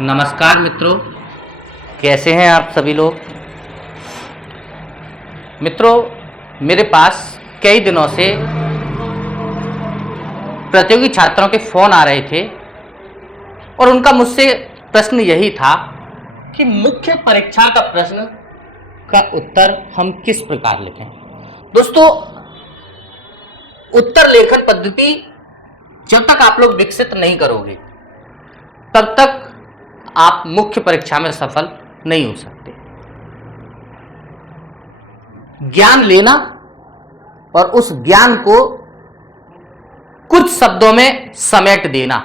नमस्कार मित्रों, कैसे हैं आप सभी लोग। मित्रों, मेरे पास कई दिनों से प्रतियोगी छात्रों के फ़ोन आ रहे थे और उनका मुझसे प्रश्न यही था कि मुख्य परीक्षा का प्रश्न का उत्तर हम किस प्रकार लिखें। दोस्तों, उत्तर लेखन पद्धति जब तक आप लोग विकसित नहीं करोगे तब तक आप मुख्य परीक्षा में सफल नहीं हो सकते। ज्ञान लेना और उस ज्ञान को कुछ शब्दों में समेट देना,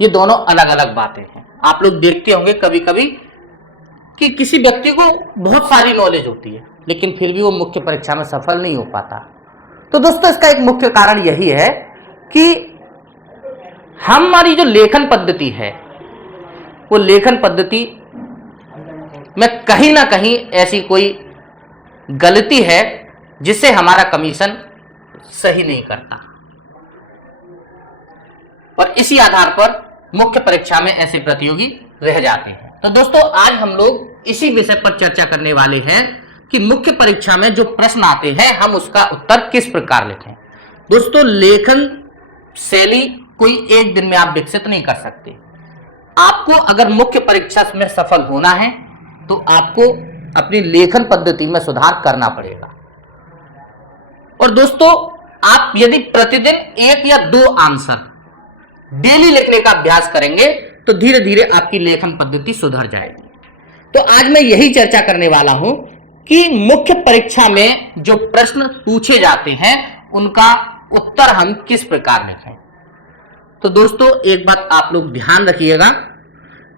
ये दोनों अलग अलग बातें हैं। आप लोग देखते होंगे कभी कभी कि किसी व्यक्ति को बहुत सारी नॉलेज होती है लेकिन फिर भी वो मुख्य परीक्षा में सफल नहीं हो पाता। तो दोस्तों, इसका एक मुख्य कारण यही है कि हमारी जो लेखन पद्धति है वो लेखन पद्धति में कहीं ना कहीं ऐसी कोई गलती है जिससे हमारा कमीशन सही नहीं करता और इसी आधार पर मुख्य परीक्षा में ऐसे प्रतियोगी रह जाते हैं। तो दोस्तों, आज हम लोग इसी विषय पर चर्चा करने वाले हैं कि मुख्य परीक्षा में जो प्रश्न आते हैं हम उसका उत्तर किस प्रकार लिखें। दोस्तों, लेखन शैली कोई एक दिन में आप विकसित नहीं कर सकते। आपको अगर मुख्य परीक्षा में सफल होना है तो आपको अपनी लेखन पद्धति में सुधार करना पड़ेगा। और दोस्तों, आप यदि प्रतिदिन 1 या 2 आंसर डेली लिखने का अभ्यास करेंगे तो धीरे धीरे आपकी लेखन पद्धति सुधर जाएगी। तो आज मैं यही चर्चा करने वाला हूं कि मुख्य परीक्षा में जो प्रश्न पूछे जाते हैं उनका उत्तर हम किस प्रकार लिखें। तो दोस्तों, एक बात आप लोग ध्यान रखिएगा,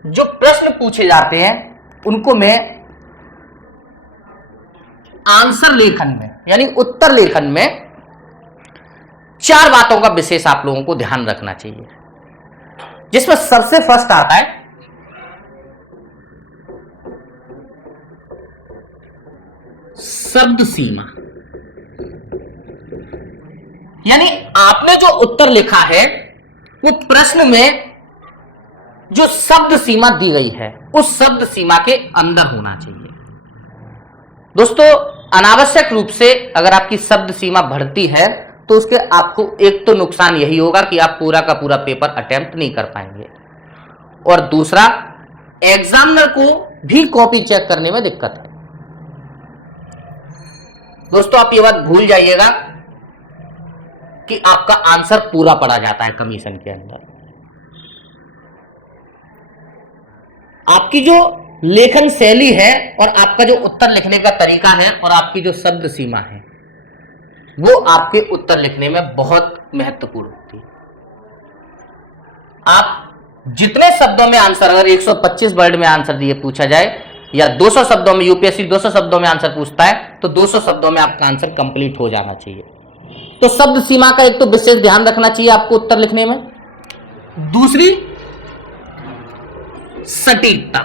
जो प्रश्न पूछे जाते हैं उनको मैं आंसर लेखन में यानी उत्तर लेखन में 4 बातों का विशेष आप लोगों को ध्यान रखना चाहिए, जिसमें सबसे फर्स्ट आता है शब्द सीमा। यानी आपने जो उत्तर लिखा है वो प्रश्न में जो शब्द सीमा दी गई है उस शब्द सीमा के अंदर होना चाहिए। दोस्तों, अनावश्यक रूप से अगर आपकी शब्द सीमा बढ़ती है तो उसके आपको एक तो नुकसान यही होगा कि आप पूरा का पूरा पेपर अटेम्प्ट नहीं कर पाएंगे और दूसरा, एग्जामिनर को भी कॉपी चेक करने में दिक्कत है। दोस्तों, आप ये बात भूल जाइएगा कि आपका आंसर पूरा पढ़ा जाता है कमीशन के अंदर। आपकी जो लेखन शैली है और आपका जो उत्तर लिखने का तरीका है और आपकी जो शब्द सीमा है वो आपके उत्तर लिखने में बहुत महत्वपूर्ण होती है। आप जितने शब्दों में आंसर, अगर 125 वर्ड में आंसर दिए पूछा जाए या 200 शब्दों में, यूपीएससी 200 शब्दों में आंसर पूछता है तो 200 शब्दों में आपका आंसर कंप्लीट हो जाना चाहिए। तो शब्द सीमा का एक तो विशेष ध्यान रखना चाहिए आपको उत्तर लिखने में। दूसरी, सटीकता।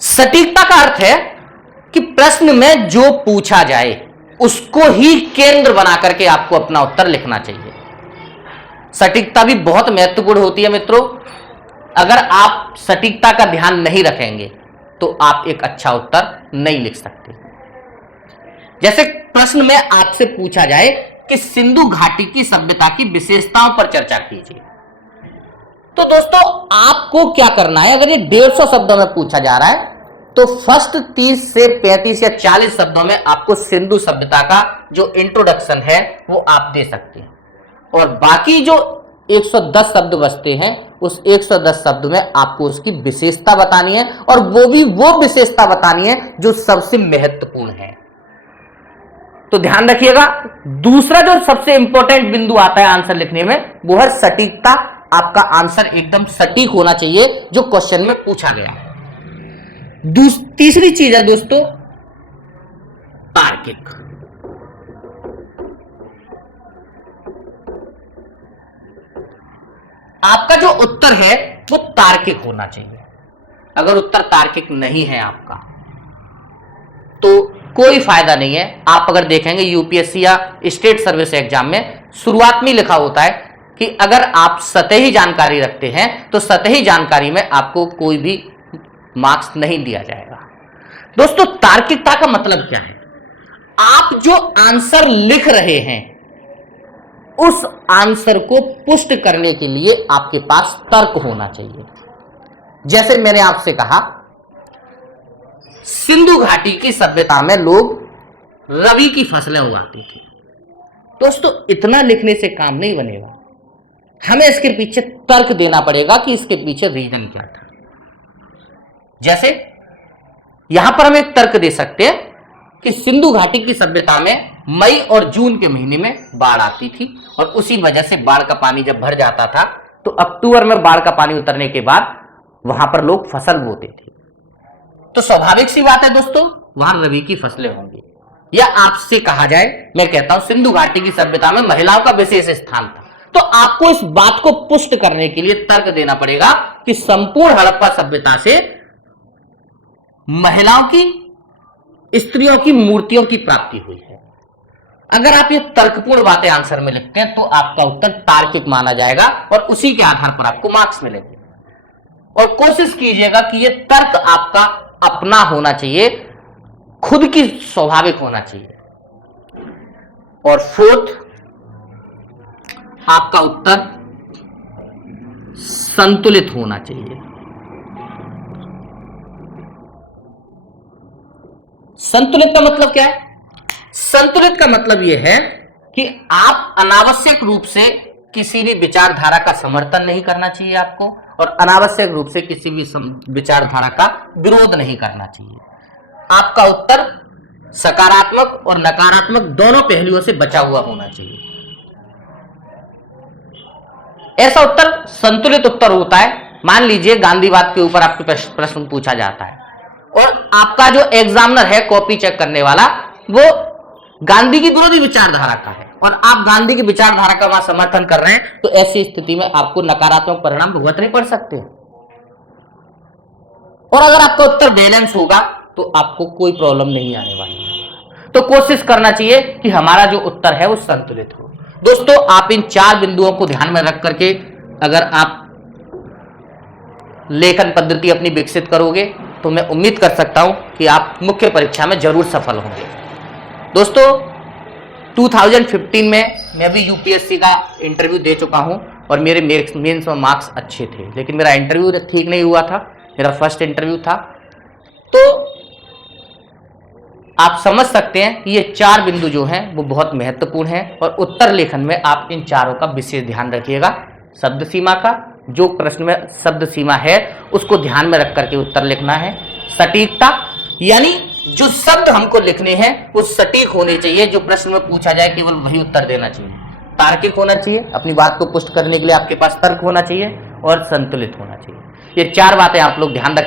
सटीकता का अर्थ है कि प्रश्न में जो पूछा जाए उसको ही केंद्र बना करके आपको अपना उत्तर लिखना चाहिए। सटीकता भी बहुत महत्वपूर्ण होती है मित्रों। अगर आप सटीकता का ध्यान नहीं रखेंगे तो आप एक अच्छा उत्तर नहीं लिख सकते। जैसे प्रश्न में आपसे पूछा जाए कि सिंधु घाटी की सभ्यता की विशेषताओं पर चर्चा कीजिए, तो दोस्तों आपको क्या करना है, अगर ये 150 शब्दों में पूछा जा रहा है तो फर्स्ट 30 से 35 या 40 शब्दों में आपको सिंधु सभ्यता का जो इंट्रोडक्शन है वो आप दे सकते हैं और बाकी जो 110 शब्द बचते हैं उस 110 शब्द में आपको उसकी विशेषता बतानी है और वो भी वो विशेषता बतानी है जो सबसे महत्वपूर्ण है। तो ध्यान रखिएगा। दूसरा जो सबसे इंपॉर्टेंट बिंदु आता है आंसर लिखने में वो है सटीकता। आपका आंसर एकदम सटीक होना चाहिए जो क्वेश्चन में पूछा गया है। तीसरी चीज है दोस्तों तार्किक। आपका जो उत्तर है वो तार्किक होना चाहिए। अगर उत्तर तार्किक नहीं है आपका तो कोई फायदा नहीं है। आप अगर देखेंगे यूपीएससी या स्टेट सर्विस एग्जाम में शुरुआत में लिखा होता है कि अगर आप सतही जानकारी रखते हैं तो सतही जानकारी में आपको कोई भी मार्क्स नहीं दिया जाएगा। दोस्तों, तार्किकता का मतलब क्या है? आप जो आंसर लिख रहे हैं उस आंसर को पुष्ट करने के लिए आपके पास तर्क होना चाहिए। जैसे मैंने आपसे कहा, सिंधु घाटी की सभ्यता में लोग रबी की फसलें उगाते थे। दोस्तों, इतना लिखने से काम नहीं बनेगा, हमें इसके पीछे तर्क देना पड़ेगा कि इसके पीछे रीजन क्या था। जैसे यहां पर हम एक तर्क दे सकते हैं कि सिंधु घाटी की सभ्यता में मई और जून के महीने में बाढ़ आती थी और उसी वजह से बाढ़ का पानी जब भर जाता था तो अक्टूबर में बाढ़ का पानी उतरने के बाद वहां पर लोग फसल बोते थे। तो स्वाभाविक सी बात है दोस्तों, वहां रबी की फसलें होंगी। या आपसे कहा जाए, मैं कहता हूं सिंधु घाटी की सभ्यता में महिलाओं का विशेष स्थान था, तो आपको इस बात को पुष्ट करने के लिए तर्क देना पड़ेगा कि संपूर्ण हड़प्पा सभ्यता से महिलाओं की, स्त्रियों की मूर्तियों की प्राप्ति हुई है। अगर आप ये तर्कपूर्ण बातें आंसर में लिखते हैं तो आपका उत्तर तार्किक माना जाएगा और उसी के आधार पर आपको मार्क्स मिलेंगे। और कोशिश कीजिएगा कि ये तर्क आपका अपना होना चाहिए, खुद की स्वाभाविक होना चाहिए। और फोर्थ, आपका उत्तर संतुलित होना चाहिए। संतुलित का मतलब क्या है? संतुलित का मतलब यह है कि आप अनावश्यक रूप से किसी भी विचारधारा का समर्थन नहीं करना चाहिए आपको, और अनावश्यक रूप से किसी भी विचारधारा का विरोध नहीं करना चाहिए। आपका उत्तर सकारात्मक और नकारात्मक दोनों पहलुओं से बचा हुआ होना चाहिए। ऐसा उत्तर संतुलित उत्तर होता है। मान लीजिए गांधीवाद के ऊपर आपके प्रश्न पूछा जाता है और आपका जो एग्जामिनर है कॉपी चेक करने वाला, वो गांधी की विरोधी विचारधारा का है और आप गांधी की विचारधारा का वहां समर्थन कर रहे हैं, तो ऐसी स्थिति में आपको नकारात्मक परिणाम भुगतने पड़ सकते हैं। और अगर आपका उत्तर बैलेंस होगा तो आपको कोई प्रॉब्लम नहीं आने वाली है। तो कोशिश करना चाहिए कि हमारा जो उत्तर है वो संतुलित हो। दोस्तों, आप इन 4 बिंदुओं को ध्यान में रख करके अगर आप लेखन पद्धति अपनी विकसित करोगे तो मैं उम्मीद कर सकता हूं कि आप मुख्य परीक्षा में जरूर सफल होंगे। दोस्तों, 2015 में मैं भी यूपीएससी का इंटरव्यू दे चुका हूं और मेरे मेंस में मार्क्स अच्छे थे, लेकिन मेरा इंटरव्यू ठीक नहीं हुआ था, मेरा फर्स्ट इंटरव्यू था। तो आप समझ सकते हैं कि ये 4 बिंदु जो हैं वो बहुत महत्वपूर्ण हैं और उत्तर लेखन में आप इन चारों का विशेष ध्यान रखिएगा। शब्द सीमा का, जो प्रश्न में शब्द सीमा है उसको ध्यान में रख करके उत्तर लिखना है। सटीकता, यानी जो शब्द हमको लिखने हैं वो सटीक होने चाहिए, जो प्रश्न में पूछा जाए केवल वही उत्तर देना चाहिए। तार्किक होना चाहिए, अपनी बात को पुष्ट करने के लिए आपके पास तर्क होना चाहिए और संतुलित होना चाहिए। ये 4 बातें आप लोग ध्यान रखेंगे।